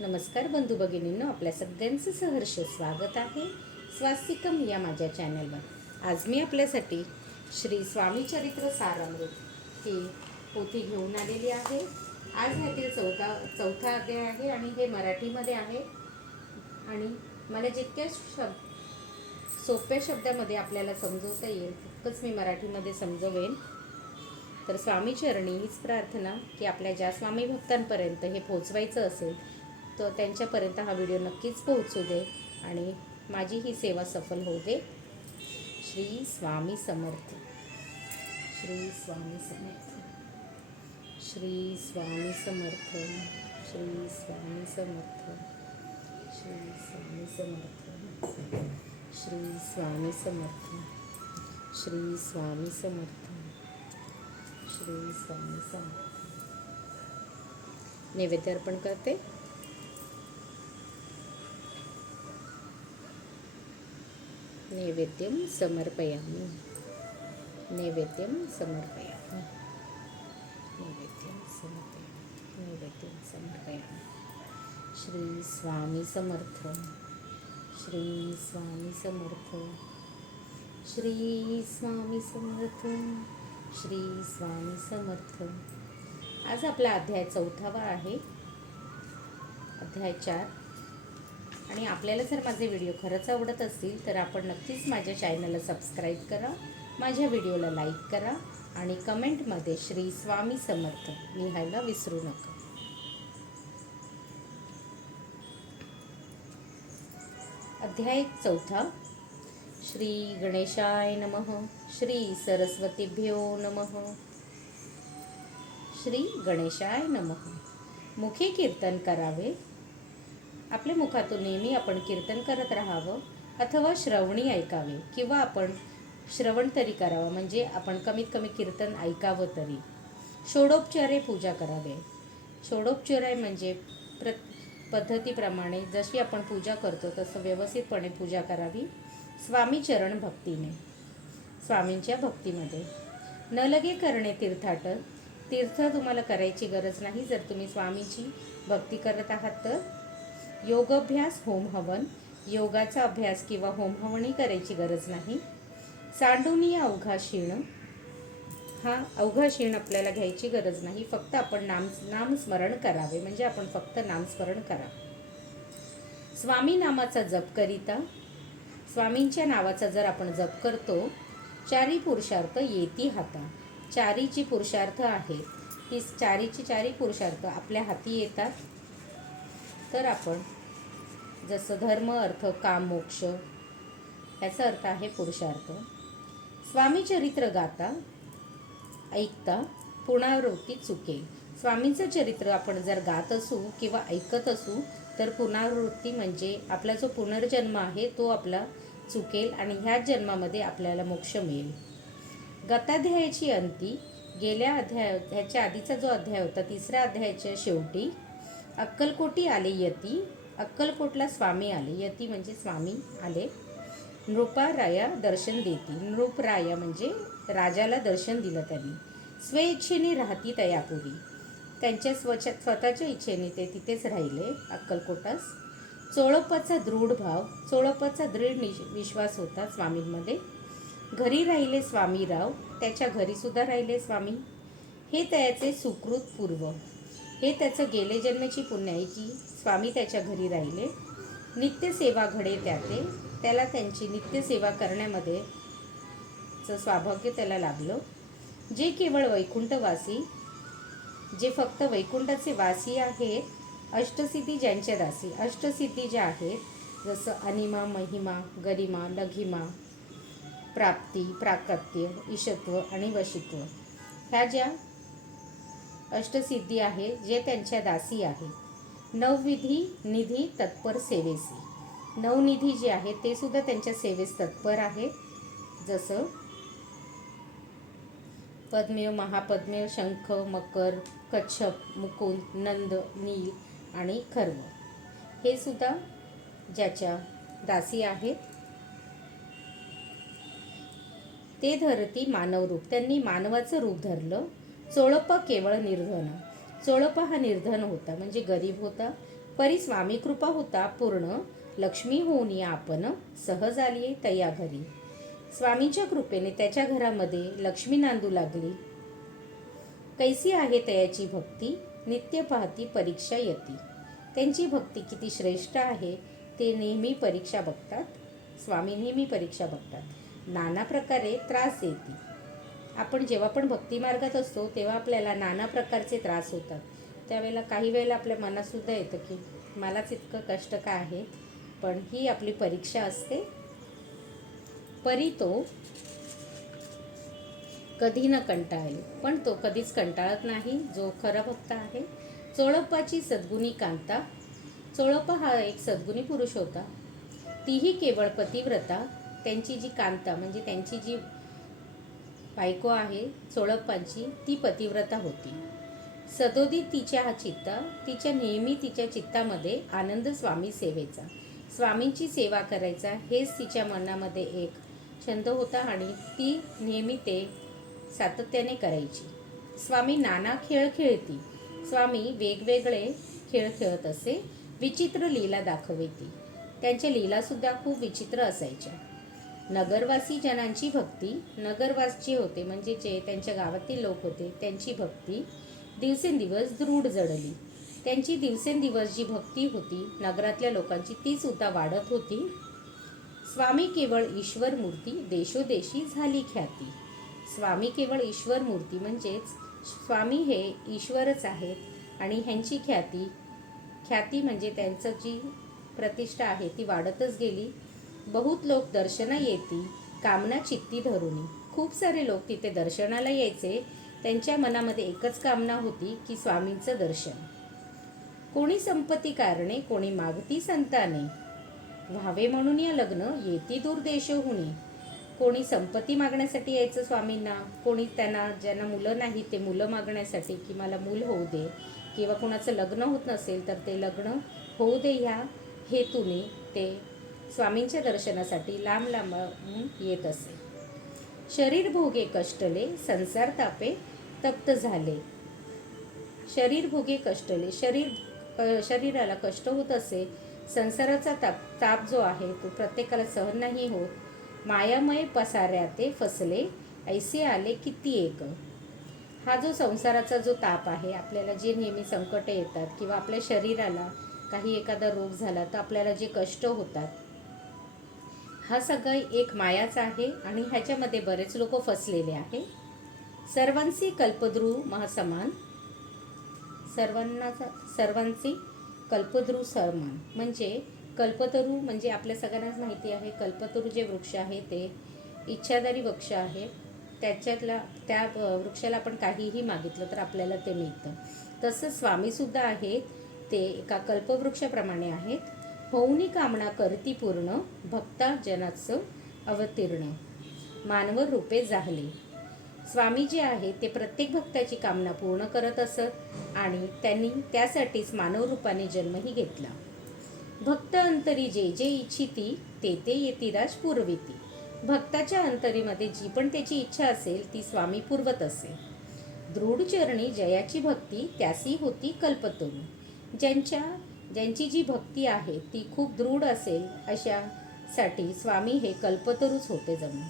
नमस्कार बंधू भगिनींनो आपल्या सगळ्यांचं सहर्ष स्वागत आहे स्वास्तिकम या माझ्या चॅनलवर. आज मी आपल्यासाठी श्री स्वामी चरित्र सारामृत ही पोथी घेऊन आलेली आहे. आज ह्यातील चौथा चौथा अध्याय आहे आणि हे मराठीमध्ये आहे. आणि मला जितक्या शब्द सोप्या शब्दामध्ये आपल्याला समजवता येईल तितकंच मी मराठीमध्ये समजवेन. तर स्वामीचरणी हीच प्रार्थना की आपल्या ज्या स्वामी भक्तांपर्यंत हे पोचवायचं असेल तर त्यांच्यापर्यंत हा व्हिडिओ नक्कीच पोहोचू दे आणि माझी ही सेवा सफल होऊ दे. श्री स्वामी समर्थ. श्री स्वामी समर्थ. श्री स्वामी समर्थ. श्री स्वामी समर्थ. श्री स्वामी समर्थ. श्री स्वामी समर्थ. श्री स्वामी समर्थ. श्री स्वामी समर्थ. नैवेद्य अर्पण करते. नैवेद्यं समर्पयामि। नैवेद्यं समर्पयामि। नैवेद्यं समर्पयामि। नैवेद्यं समर्पयामि। श्री स्वामी समर्थ। श्री स्वामी समर्थ। श्री स्वामी समर्थ। श्री स्वामी समर्थ। आज आपला अध्याय चौथावा आहे. अध्याय चार. आणि आपल्याला जर माझे व्हिडिओ खरंच आवडत असतील तर आपण नक्कीच माझ्या चॅनलला सबस्क्राईब करा माझ्या व्हिडिओला लाईक करा आणि कमेंटमध्ये श्री स्वामी समर्थ. लिहायला विसरू नका. अध्याय चौथा. श्री गणेशाय नमः श्री सरस्वतीभ्यो नमः. श्री गणेशाय नमः. मुखे कीर्तन करावे. आपल्या मुखातून नेहमी आपण कीर्तन करत राहावं अथवा श्रवणी ऐकावे किंवा आपण श्रवण तरी करावं म्हणजे आपण कमीत कमी कीर्तन ऐकावं तरी. षोडोपचारे पूजा करावे. षोडोपचार म्हणजे प्र पद्धतीप्रमाणे जशी आपण पूजा करतो तसं व्यवस्थितपणे पूजा करावी स्वामीचरण भक्तीने. स्वामींच्या भक्तीमध्ये. न लगे करणे तीर्थाट. तीर्थ तुम्हाला करायची गरज नाही जर तुम्ही स्वामीची भक्ती करत आहात तर. योगाभ्यास होम हवन. योगाचा अभ्यास किंवा होम हवनही करायची गरज नाही. सांडूनी अवघा शिण. हा अवघा शिण आपल्याला घ्यायची गरज नाही. फक्त आपण नाम नामस्मरण करावे. म्हणजे आपण फक्त नामस्मरण करा. स्वामी नामाचा जप करिता स्वामींच्या नावाचा जर आपण जप करतो चारी पुरुषार्थ येती हाता. चारीची पुरुषार्थ आहेत. ती चारीची चारी पुरुषार्थ आपल्या हाती येतात. तर आपण जसं धर्म अर्थ काम मोक्ष याचा अर्थ आहे पुरुषार्थ. स्वामी चरित्र गाता ऐकता पुनरावृत्ती चुकेल स्वामींचं चरित्र आपण जर गात असू किंवा ऐकत असू तर पुनरावृत्ती म्हणजे आपला जो पुनर्जन्म आहे तो आपला चुकेल आणि ह्याच जन्मामध्ये आपल्याला मोक्ष मिळेल. गताध्यायाची अंती गेल्या अध्याय ह्याच्या आधीचा जो अध्याय होता तिसऱ्या अध्यायाच्या शेवटी अक्कलकोटी आले यती. अक्कलकोटला स्वामी आले. यती म्हणजे स्वामी आले. नृपाराया दर्शन देती. नृपराया म्हणजे राजाला दर्शन दिलं त्यांनी. स्वेच्छेने राहती तयापुरी त्यांच्या स्वच्छ स्वतःच्या इच्छेने ते तिथेच राहिले अक्कलकोटास. चोळप्पाचा दृढ भाव चोळप्पाचा दृढ निश विश्वास होता स्वामींमध्ये. घरी राहिले स्वामीराव त्याच्या घरीसुद्धा राहिले स्वामी. हे त्याचे सुकृत पूर्व. हे त्याचं गेले जन्मेची पुण्य आहे की स्वामी त्याच्या घरी राहिले. नित्यसेवा घडे त्याते. त्याला त्यांची नित्यसेवा करण्यामध्ये स्वाभाग्य सौभाग्य त्याला लाभलं. जे केवळ वैकुंठवासी जे फक्त वैकुंठाचे वासी आहेत अष्टसिद्धी ज्यांच्या दासी अष्टसिद्धी ज्या आहेत जसं अनिमा महिमा गरिमा लघिमा प्राप्ती प्राकत्य ईशत्व आणि वशित्व ह्या ज्या अष्टसिद्धी आहे जे त्यांच्या दासी आहे. नवविधी निधी तत्पर सेवेसी. नवनिधी जे आहे ते सुद्धा त्यांच्या सेवेस तत्पर आहे. जसं पद्मेव महापद्मेव शंख मकर कच्छप मुकुंद नंद नील आणि खर्व हे सुद्धा ज्याच्या दासी आहेत. ते धरती मानव रूप त्यांनी मानवाचं रूप धरलं. चोळप्पा केवळ निर्धन. चोळप्पा हा निर्धन होता म्हणजे गरीब होता. परी स्वामी कृपा होता पूर्ण. लक्ष्मी होऊन या आपण सहज आली तया घरी. स्वामींच्या कृपेने त्याच्या घरामध्ये लक्ष्मी नांदू लागली. कैसी आहे तयाची भक्ती? नित्य पाहती परीक्षा येती. त्यांची भक्ती किती श्रेष्ठ आहे ते नेहमी परीक्षा बघतात. स्वामी नेहमी परीक्षा बघतात. नाना प्रकारे त्रास येते. आपण जेव्हा पण भक्तिमार्गात असतो तेव्हा आपल्याला नाना प्रकारचे त्रास होतात. त्यावेळेला काही वेळेला आपल्या मनातसुद्धा येतं की मलाच इतकं कष्ट का आहे? पण ही आपली परीक्षा असते. परी तो कधी न कंटाळले. पण तो कधीच कंटाळत नाही. जो खरा भक्त आहे. चोळप्पाची सद्गुणी कांता. चोळप्पा हा एक सद्गुणी पुरुष होता. तीही केवळ पतिव्रता. त्यांची जी कांता म्हणजे त्यांची जी बायको आहे चोळप्पांची ती पतिव्रता होती. सदोदित तिच्या हा चित्ता तिच्या नेहमी तिच्या चित्तामध्ये आनंद स्वामी सेवेचा. स्वामींची सेवा करायचा हेच तिच्या मनामध्ये एक छंद होता आणि ती नेहमी ते सातत्याने करायची. स्वामी नाना खेळ खेळती. स्वामी वेगवेगळे खेळ खेळत असे विचित्र लीला दाखवती. त्यांच्या लीलासुद्धा खूप विचित्र असायच्या. नगरवासी जनांची भक्ती नगरवासी होते म्हणजे जे त्यांच्या गावातील लोक होते त्यांची भक्ती दिवसेंदिवस दृढ जडली. त्यांची दिवसेंदिवस जी भक्ती होती नगरातल्या लोकांची ती सुद्धा वाढत होती. स्वामी केवळ ईश्वर मूर्ती देशोदेशी झाली ख्याती. स्वामी केवळ ईश्वर मूर्ती म्हणजेच स्वामी हे ईश्वरच आहेत आणि ह्यांची ख्याती ख्याती म्हणजे त्यांचं जी प्रतिष्ठा आहे ती वाढतच गेली. बहुत लोक दर्शना येती कामना चित्ती धरुनी. खूप सारे लोक तिथे दर्शनाला यायचे. त्यांच्या मनामध्ये एकच कामना होती की स्वामींचं दर्शन. कोणी संपत्ती कारणे कोणी मागती संताने. व्हावे म्हणून या लग्न येती दूर देशहुनी कोणी संपत्ती मागण्यासाठी यायचं स्वामींना? कोणी त्यांना ज्यांना मुलं नाही ते मुलं मागण्यासाठी की मला मूल होऊ दे. किंवा कोणाचं लग्न होत नसेल तर ते लग्न होऊ दे ह्या हेतूने ते स्वामींच्या दर्शनासाठी लांब लांब येत असे. शरीर भोगे कष्टले संसार तापे तप्त झाले. शरीर भोगे कष्टले शरीर शरीराला कष्ट होत असे संसाराचा ताप ताप जो आहे तो प्रत्येकाला सहन नाही होत. मायामय पसाऱ्या ते फसले ऐसे आले किती एक. हा जो संसाराचा जो ताप आहे आपल्याला जे नेहमी संकट येतात किंवा आपल्या शरीराला काही एखादा रोग झाला तर आपल्याला जे कष्ट होतात हा सगळा एक मायाच आहे आणि ह्याच्यामध्ये बरेच लोक फसलेले आहे. सर्वांची कल्पद्रू महासमान सर्वांना सर्वांची कल्पद्रू समान. म्हणजे कल्पतरू म्हणजे आपल्या सगळ्यांनाच माहिती आहे. कल्पतरू जे वृक्ष आहे ते इच्छादारी वृक्ष आहे. त्याच्यातला त्या वृक्षाला आपण काहीही मागितलं तर आपल्याला ते मिळतं. तसंच स्वामीसुद्धा आहेत. ते एका कल्पवृक्षाप्रमाणे आहेत. होऊनी कामना करती पूर्ण भक्ता जनाचं अवतीर्ण. मानव रूपे जाहले. स्वामी जे आहे ते प्रत्येक भक्ताची कामना पूर्ण करत असत आणि त्यांनी त्यासाठीच मानव रूपाने जन्मही घेतला. भक्त अंतरी जे जे इच्छिती ते ते येतिराज पुरविती भक्ताच्या अंतरीमध्ये जी पण त्याची इच्छा असेल ती स्वामी पुरवत असे. दृढ चरणी जयाची भक्ती त्यासी होती कल्पतरू ज्यांच्या ज्यांची जी भक्ती आहे ती खूप दृढ असेल अशासाठी स्वामी हे कल्पतरूच होते जणू.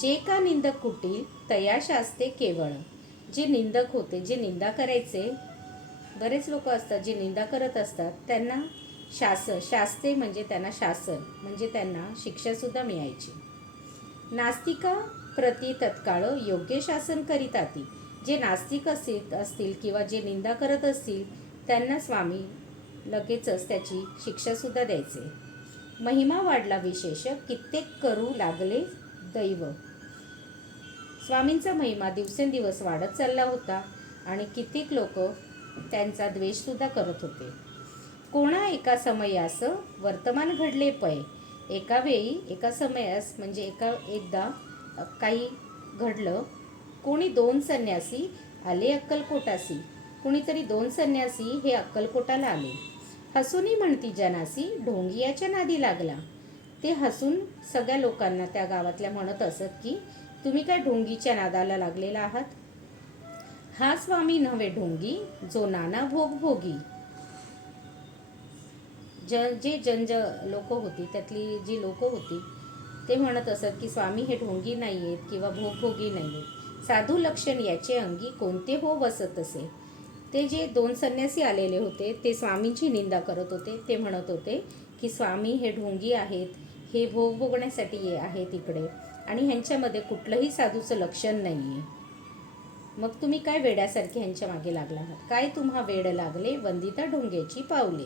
जे का निंदक कुटील तया असते केवळ. जे निंदक होते जे निंदा करायचे बरेच लोक असतात जे निंदा करत असतात त्यांना शासन शास्ते म्हणजे त्यांना शासन म्हणजे त्यांना शिक्षासुद्धा मिळायची. नास्तिका प्रति तत्काळ योग्य शासन करीताती जे नास्तिक असतील असतील किंवा जे निंदा करत असतील त्यांना स्वामी लगेचच त्याची शिक्षासुद्धा द्यायचे. महिमा वाढला विशेष कित्येक करू लागले दैव. स्वामींचा महिमा दिवसेंदिवस वाढत चालला होता आणि कित्येक लोक त्यांचा द्वेषसुद्धा करत होते. कोणा एका समयास वर्तमान घडले पय. एका वेळी एका समयास म्हणजे एका एकदा काही घडलं कोणी दोन संन्यासी आले अक्कलकोटासी. कुणीतरी दोन संन्यासी हे अक्कलकोटाला आले. हसूनी म्हणती जनासी ढोंगियाच्या नादी लागला. ते हसून सगळ्या लोकांना त्या गावातल्या म्हणत असत की तुम्ही काय ढोंगीच्या नादाला लागलेला आहात? हा स्वामी नव्हे ढोंगी जो नाना भोग भोगी. ज जे जनज लोक होती त्यातली जी लोक होती ते म्हणत असत की स्वामी हे ढोंगी नाही आहेत किंवा भोगभोगी नाही आहेत साधू लक्षण याचे अंगी कोणते हो बसत असे? ते जे दोन संन्यासी आलेले होते ते स्वामींची निंदा करत होते. ते म्हणत होते की स्वामी हे ढोंगी आहेत. हे भोग भोगण्यासाठी ये आहेत इकडे. आणि ह्यांच्यामध्ये कुठलंही साधूचं लक्षण नाही आहे मग तुम्ही काय वेड्यासारखे ह्यांच्या मागे लागला आहात? काय तुम्हा वेड लागले? वंदिता ढोंग्याची पावले.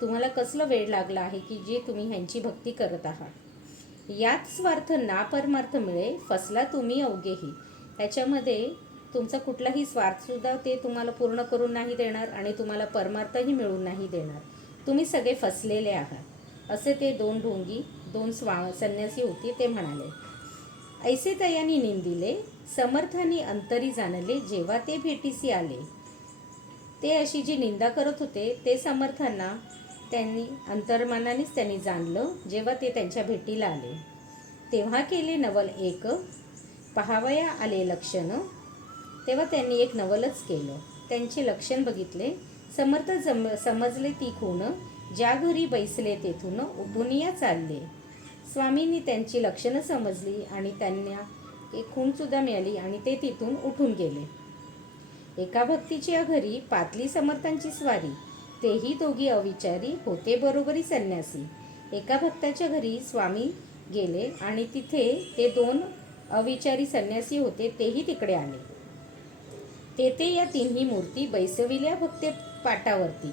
तुम्हाला कसलं वेड लागलं आहे की जे तुम्ही ह्यांची भक्ती करत आहात? यात स्वार्थ ना परमार्थ मिळे फसला तुम्ही अवघेही. ह्याच्यामध्ये तुमचा कुठलाही स्वार्थसुद्धा ते तुम्हाला पूर्ण करून नाही देणार आणि तुम्हाला परमार्थही मिळून नाही देणार. तुम्ही सगळे फसलेले आहात. असे ते दोन ढोंगी दोन स्वा संन्यासी होते ते म्हणाले. ऐसे तयानी निंदिले समर्थाने अंतरी जाणले जेव्हा ते भेटीसी आले. ते अशी जी निंदा करत होते ते समर्थांना त्यांनी अंतर्मनानेच त्यांनी जाणलं जेव्हा ते त्यांच्या भेटीला आले. तेव्हा केले नवल एक पहावया आले लक्षणं तेव्हा त्यांनी एक नवलच केलं. त्यांचे लक्षण बघितले. समर्थ जम समजले ती खूण ज्या घरी बैसले तेथून उभुनिया चालले. स्वामींनी त्यांची लक्षणं समजली आणि त्यांना एक खूणसुद्धा मिळाली आणि ते तिथून उठून गेले. एका भक्तीच्या घरी पातली समर्थांची स्वारी. तेही दोघी अविचारी होते बरोबरी संन्यासी. एका भक्ताच्या घरी स्वामी गेले आणि तिथे ते दोन अविचारी संन्यासी होते तेही तिकडे आले. तेथे या तिन्ही मूर्ती बैसविल्या भक्ते पाटावरती.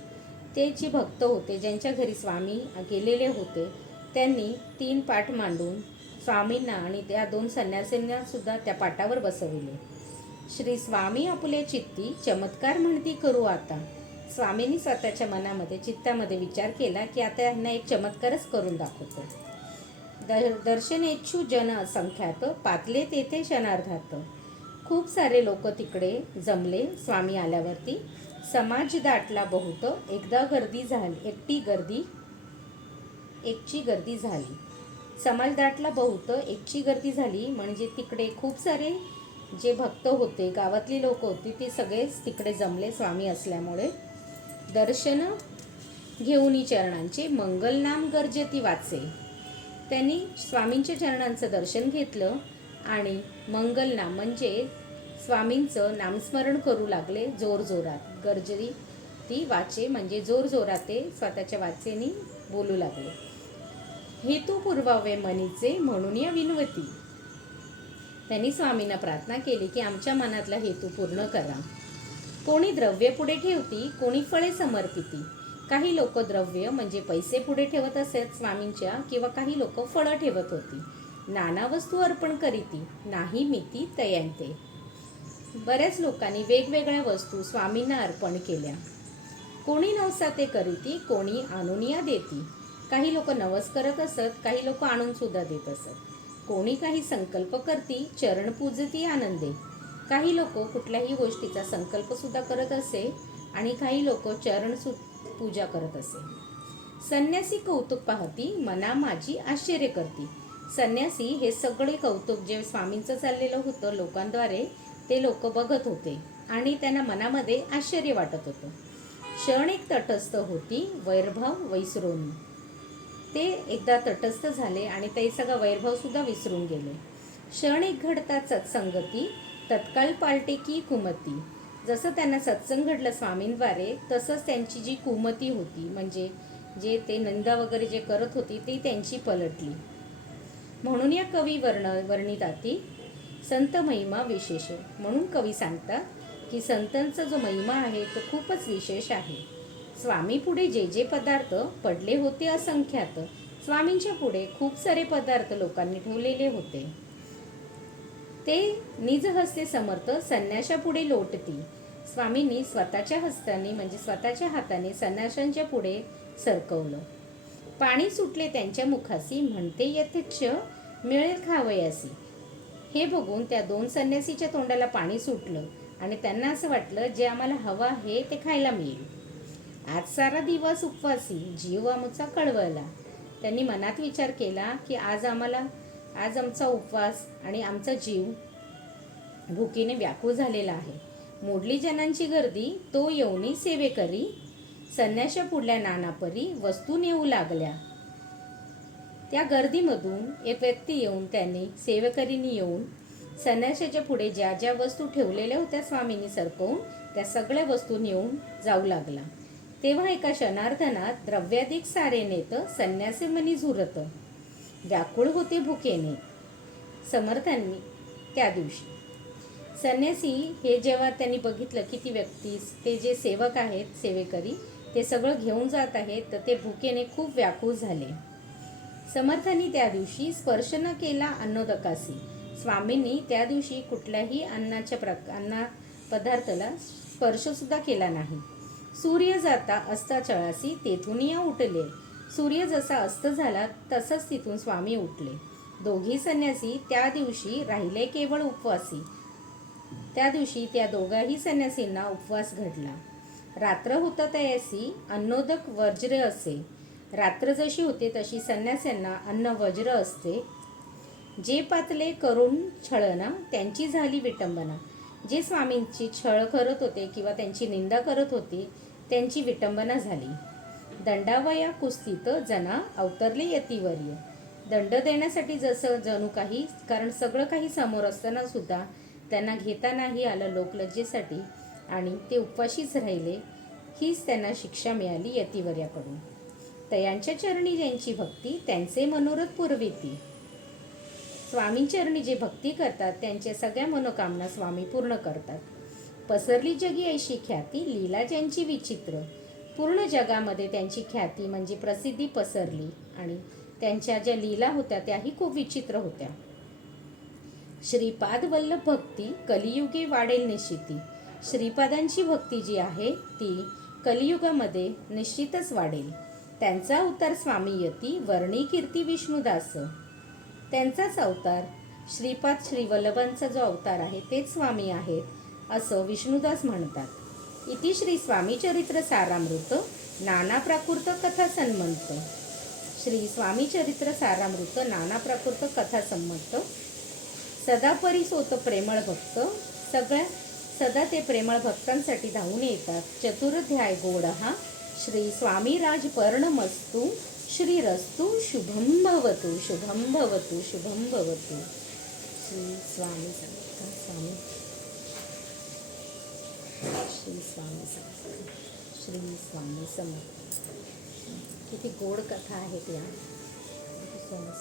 ते जी भक्त होते ज्यांच्या घरी स्वामी गेलेले होते त्यांनी तीन पाठ मांडून स्वामींना आणि त्या दोन संन्यासींना सुद्धा त्या पाटावर बसविले. श्री स्वामी आपुले चित्ती चमत्कार म्हणती करू आता. स्वामींनी स्वतःच्या मनामध्ये चित्तामध्ये विचार केला की आता यांना एक चमत्कारच करून दाखवतो. दर दर्शनेच्छू जन असंख्यात पातले तेथे क्षणार्धात. खूप सारे लोक तिकडे जमले स्वामी आल्यावरती. समाज दाटला बहुत. एकदा गर्दी झाली एकटी गर्दी एकची गर्दी झाली. समाज दाटला बहुत एकची गर्दी झाली. म्हणजे तिकडे खूप सारे जे भक्त होते गावातली लोक होती ते सगळेच तिकडे जमले स्वामी असल्यामुळे. दर्शन घेऊनी चरणांचे मंगलनाम गर्जती वाचे. त्यांनी स्वामींच्या चरणांचं दर्शन घेतलं. आणि मंगलना म्हणजे स्वामींचं नामस्मरण करू लागले जोरजोरात गर्जरी ती वाचे म्हणजे जोरजोरात ते स्वतःच्या वाचेनी बोलू लागले. हेतू पुरवावे मनीचे म्हणून या विनवती. त्यांनी स्वामींना प्रार्थना केली की आमच्या मनातला हेतू पूर्ण करा. कोणी द्रव्य पुढे ठेवती कोणी फळे समर्पिती. काही लोक द्रव्य म्हणजे पैसे पुढे ठेवत असत स्वामींच्या किंवा काही लोक फळं ठेवत होती. नाना वस्तू अर्पण करीती नाही मिती तयांते. बऱ्याच लोकांनी वेगवेगळ्या वस्तू स्वामींना अर्पण केल्या. कोणी नवसा ते करीती कोणी आणूनिया देती. काही लोक नवस करत असत काही लोक आणूनसुद्धा देत असत. कोणी काही संकल्प करती चरण पूजती आनंदे. काही लोक कुठल्याही गोष्टीचा संकल्पसुद्धा करत असे आणि काही लोक चरण सु पूजा करत असे. संन्यासी कौतुक पाहती मना माझी आश्चर्य करती. संन्यासी हे सगळे कौतुक जे स्वामींचं चाललेलं होतं लोकांद्वारे ते लोक बघत होते आणि त्यांना मनामध्ये आश्चर्य वाटत होतं. क्षण एक तटस्थ होती वैरभाव वैसरून. ते एकदा तटस्थ झाले आणि ते सगळं वैरभावसुद्धा विसरून गेले. क्षण एक घडतात सत्संगती तत्काळ पालटे की कुमती. जसं त्यांना सत्संग घडलं स्वामींद्वारे तसंच त्यांची जी कुमती होती म्हणजे जे ते नंदा वगैरे जे करत होती ती त्यांची पलटली. म्हणून या कवी वर्ण वर्णिताती संत महिमा विशेष म्हणून कवी सांगतात की संतांचा जो महिमा आहे तो खूपच विशेष आहे. स्वामी पुढे जे जे पदार्थ पडले होते असंख्यात स्वामींच्या पुढे खूप सारे पदार्थ लोकांनी ठेवलेले होते. ते निज हस्ते समर्थ संन्याशा पुढे लोटती. स्वामींनी स्वतःच्या हस्ताने म्हणजे स्वतःच्या हाताने संन्याशांच्या पुढे सरकवलं. पाणी सुटले त्यांच्या मुखासी म्हणते यथेच्छ मिळेल खावयासी हे बघून त्या दोन संन्यासीच्या तोंडाला पाणी सुटलं आणि त्यांना असं वाटलं जे आम्हाला हवं आहे ते खायला मिळेल. आज सारा दिवस उपवासी जीव आमचा कळवळला. त्यांनी मनात विचार केला की आज आम्हाला आज आमचा उपवास आणि आमचा जीव भुकीने व्याकुळ झालेला आहे. मोडली जनांची गर्दी तो येऊनी सेवे करी संन्याशा पुढल्या नानापरी वस्तू नेऊ लागल्या. त्या गर्दीमधून एक व्यक्ती येऊन त्याने सेवकरीने येऊन संन्याशाच्या पुढे ज्या ज्या वस्तू ठेवलेल्या होत्या स्वामींनी सरकवून त्या सगळ्या वस्तू नेऊन जाऊ लागला. तेव्हा एका क्षणार्धनात द्रव्याधिक सारे नेत संन्यासी मनी झुरत. व्याकुळ होते भुकेने. समर्थांनी त्या दिवशी. संन्यासी हे जेव्हा त्यांनी बघितलं की ती व्यक्ती ते जे सेवक आहेत सेवेकरी ते सगळं घेऊन जात आहेत तर ते भुकेने खूप व्याकुळ झाले. समर्थांनी त्या दिवशी स्पर्श न केला अन्नोदकासी. स्वामींनी त्या दिवशी कुठल्याही अन्नाच्या प्रक अन्ना पदार्थाला स्पर्शसुद्धा केला नाही. सूर्य जाता अस्ताचळासी तेथून या उठले. सूर्य जसा अस्त झाला तसंच तिथून स्वामी उठले. दोघी संन्यासी त्या दिवशी राहिले केवळ उपवासी. त्या दिवशी त्या दोघाही संन्यासींना उपवास घडला. रात्र होतं तयासी अन्नोदक वज्र असे. रात्र जशी होते तशी संन्यास्यांना अन्न वज्र असते. जे पातले करून छळना त्यांची झाली विटंबना. जे स्वामींची छळ करत होते किंवा त्यांची निंदा करत होते त्यांची विटंबना झाली. दंडावया कुस्तीत जना अवतरले यतीवर्य. दंड देण्यासाठी जसं जणू काही कारण सगळं काही समोर असताना सुद्धा त्यांना घेता नाही आलं लोकलज्जेसाठी आणि ते उपवाशीच राहिले हीच त्यांना शिक्षा मिळाली यतिवर्याकडून. तयांच्या चरणी ज्यांची भक्ती त्यांचे मनोरथ पुरविती. स्वामींचरणी जे भक्ती करतात त्यांच्या सगळ्या मनोकामना स्वामी पूर्ण करतात. पसरली जगी ऐशी ख्याती लीला ज्यांची विचित्र पूर्ण जगामध्ये त्यांची ख्याती म्हणजे प्रसिद्धी पसरली आणि त्यांच्या ज्या लीला होत्या त्याही खूप विचित्र होत्या. श्रीपाद वल्लभ भक्ती कलियुगे वाढेल निश्चिती श्रीपादांची भक्ती जी आहे ती कलियुगामध्ये निश्चितच वाढेल. त्यांचा अवतार स्वामी यती वर्णी कीर्ती विष्णुदास. त्यांचाच अवतार श्रीपाद श्रीवल्लभांचा जो अवतार आहे तेच स्वामी आहेत असं विष्णुदास म्हणतात. इति श्री स्वामी चरित्र सारामृत नाना प्राकृत कथा सन्मंत श्री स्वामी चरित्र सारामृत नाना प्राकृत कथा संमंत. सदापरी सोत प्रेमळ भक्त सगळ्या सदा ते प्रेमळ भक्तांसाठी धावून येतात. चतुर्ध्याय गोड हा श्री स्वामी राज पर्णमस्तु श्री रस्तु शुभम भवतु शुभम भवतु शुभम भवतु. श्री स्वामी समर्थ स्वामी. श्री स्वामी समर्थ श्री स्वामी समर्थ. किती गोड कथा आहेत या स्वामी